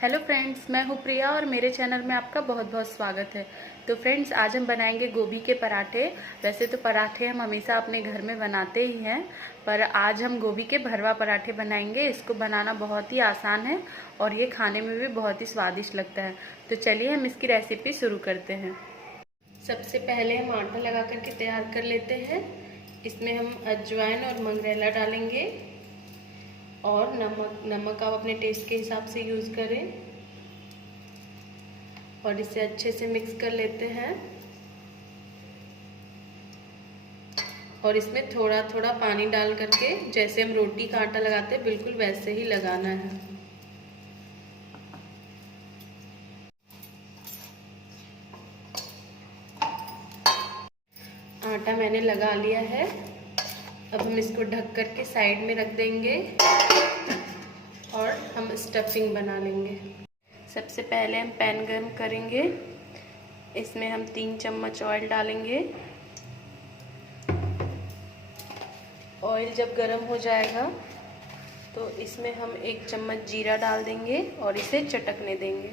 Hello friends, मैं हूँ प्रिया और मेरे चैनल में आपका बहुत बहुत स्वागत है। तो फ्रेंड्स, आज हम बनाएंगे गोभी के पराठे। वैसे तो पराठे हम हमेशा अपने घर में बनाते ही हैं, पर आज हम गोभी के भरवा पराठे बनाएंगे। इसको बनाना बहुत ही आसान है और ये खाने में भी बहुत ही स्वादिष्ट लगता है। तो चलिए हम इसकी रेसिपी शुरू करते हैं। सबसे पहले हम आटा लगा करके तैयार कर लेते हैं। इसमें हम अजवाइन और मंगरेला डालेंगे और नमक आप अपने टेस्ट के हिसाब से यूज़ करें और इसे अच्छे से मिक्स कर लेते हैं। और इसमें थोड़ा थोड़ा पानी डाल करके जैसे हम रोटी का आटा लगाते हैं बिल्कुल वैसे ही लगाना है। आटा मैंने लगा लिया है। अब हम इसको ढक करके साइड में रख देंगे और हम स्टफिंग बना लेंगे। सबसे पहले हम पैन गर्म करेंगे। इसमें हम 3 चम्मच ऑयल डालेंगे। ऑयल जब गर्म हो जाएगा तो इसमें हम 1 चम्मच जीरा डाल देंगे और इसे चटकने देंगे।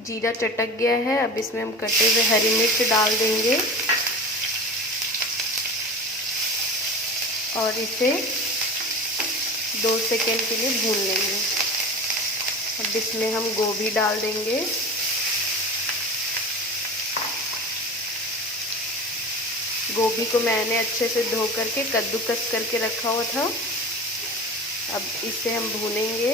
जीरा चटक गया है। अब इसमें हम कटे हुए हरी मिर्च डाल देंगे और इसे 2 सेकेंड के लिए भून लेंगे। अब इसमें हम गोभी डाल देंगे। गोभी को मैंने अच्छे से धो करके कद्दूकस करके रखा हुआ था। अब इसे हम भूनेंगे।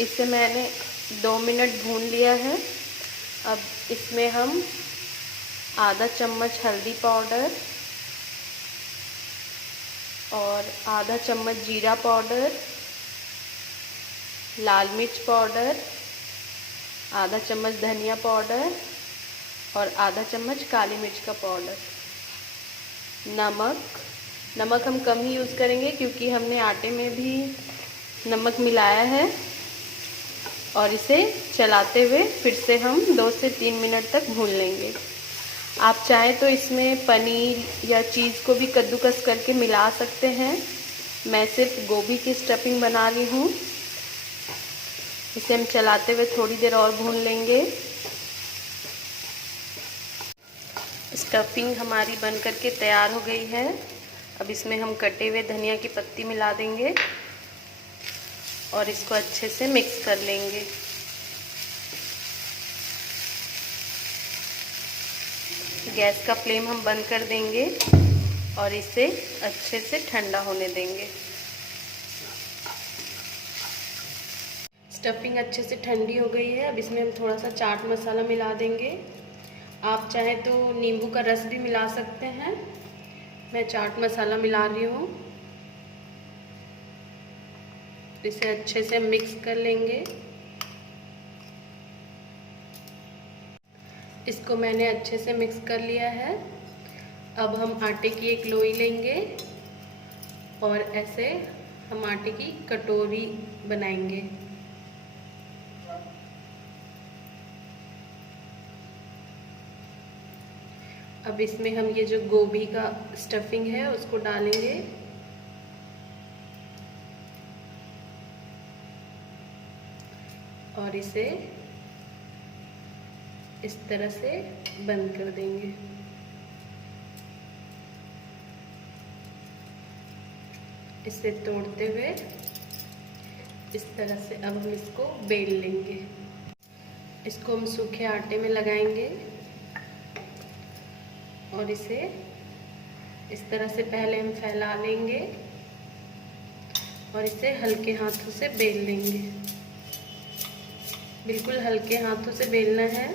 इसे मैंने 2 मिनट भून लिया है। अब इसमें हम आधा चम्मच हल्दी पाउडर और आधा चम्मच जीरा पाउडर, लाल मिर्च पाउडर, आधा चम्मच धनिया पाउडर और आधा चम्मच काली मिर्च का पाउडर। नमक हम कम ही यूज़ करेंगे क्योंकि हमने आटे में भी नमक मिलाया है। और इसे चलाते हुए फिर से हम 2 से 3 मिनट तक भून लेंगे। आप चाहें तो इसमें पनीर या चीज़ को भी कद्दूकस करके मिला सकते हैं। मैं सिर्फ गोभी की स्टफिंग बना रही हूँ। इसे हम चलाते हुए थोड़ी देर और भून लेंगे। स्टफिंग हमारी बन करके तैयार हो गई है। अब इसमें हम कटे हुए धनिया की पत्ती मिला देंगे और इसको अच्छे से मिक्स कर लेंगे। गैस का फ्लेम हम बंद कर देंगे और इसे अच्छे से ठंडा होने देंगे। स्टफिंग अच्छे से ठंडी हो गई है। अब इसमें हम थोड़ा सा चाट मसाला मिला देंगे। आप चाहें तो नींबू का रस भी मिला सकते हैं। मैं चाट मसाला मिला रही हूँ। इसे अच्छे से मिक्स कर लेंगे। इसको मैंने अच्छे से मिक्स कर लिया है। अब हम आटे की एक लोई लेंगे और ऐसे हम आटे की कटोरी बनाएंगे। अब इसमें हम ये जो गोभी का स्टफिंग है उसको डालेंगे और इसे इस तरह से बंद कर देंगे। इसे तोड़ते हुए इस तरह से अब हम इसको बेल लेंगे। इसको हम सूखे आटे में लगाएंगे और इसे इस तरह से पहले हम फैला लेंगे और इसे हल्के हाथों से बेल लेंगे। बिल्कुल हल्के हाथों से बेलना है।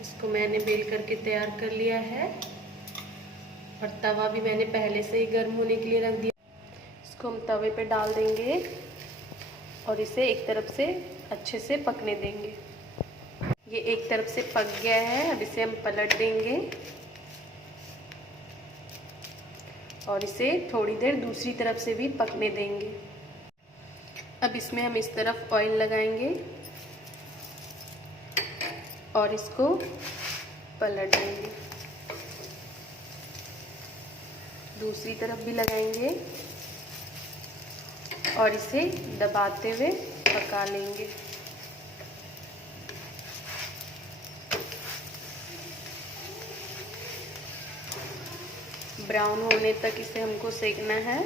इसको मैंने बेल करके तैयार कर लिया है और तवा भी मैंने पहले से ही गर्म होने के लिए रख दिया। इसको हम तवे पे डाल देंगे और इसे एक तरफ से अच्छे से पकने देंगे। ये एक तरफ से पक गया है। अब इसे हम पलट देंगे और इसे थोड़ी देर दूसरी तरफ से भी पकने देंगे। अब इसमें हम इस तरफ ऑयल लगाएंगे और इसको पलट देंगे। दूसरी तरफ भी लगाएंगे और इसे दबाते हुए पका लेंगे। ब्राउन होने तक इसे हमको सेकना है।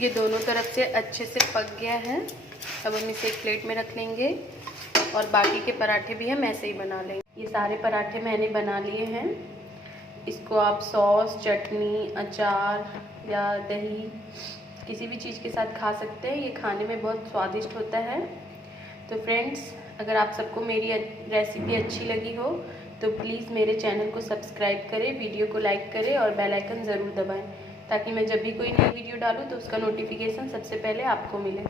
ये दोनों तरफ से अच्छे से पक गया है। अब हम इसे एक प्लेट में रख लेंगे और बाकी के पराठे भी हम ऐसे ही बना लेंगे। ये सारे पराठे मैंने बना लिए हैं। इसको आप सॉस, चटनी, अचार या दही किसी भी चीज़ के साथ खा सकते हैं। ये खाने में बहुत स्वादिष्ट होता है। तो फ्रेंड्स, अगर आप सबको मेरी रेसिपी अच्छी लगी हो तो प्लीज़ मेरे चैनल को सब्सक्राइब करें, वीडियो को लाइक करें और बेल आइकन ज़रूर दबाएं ताकि मैं जब भी कोई नई वीडियो डालूँ तो उसका नोटिफिकेशन सबसे पहले आपको मिले।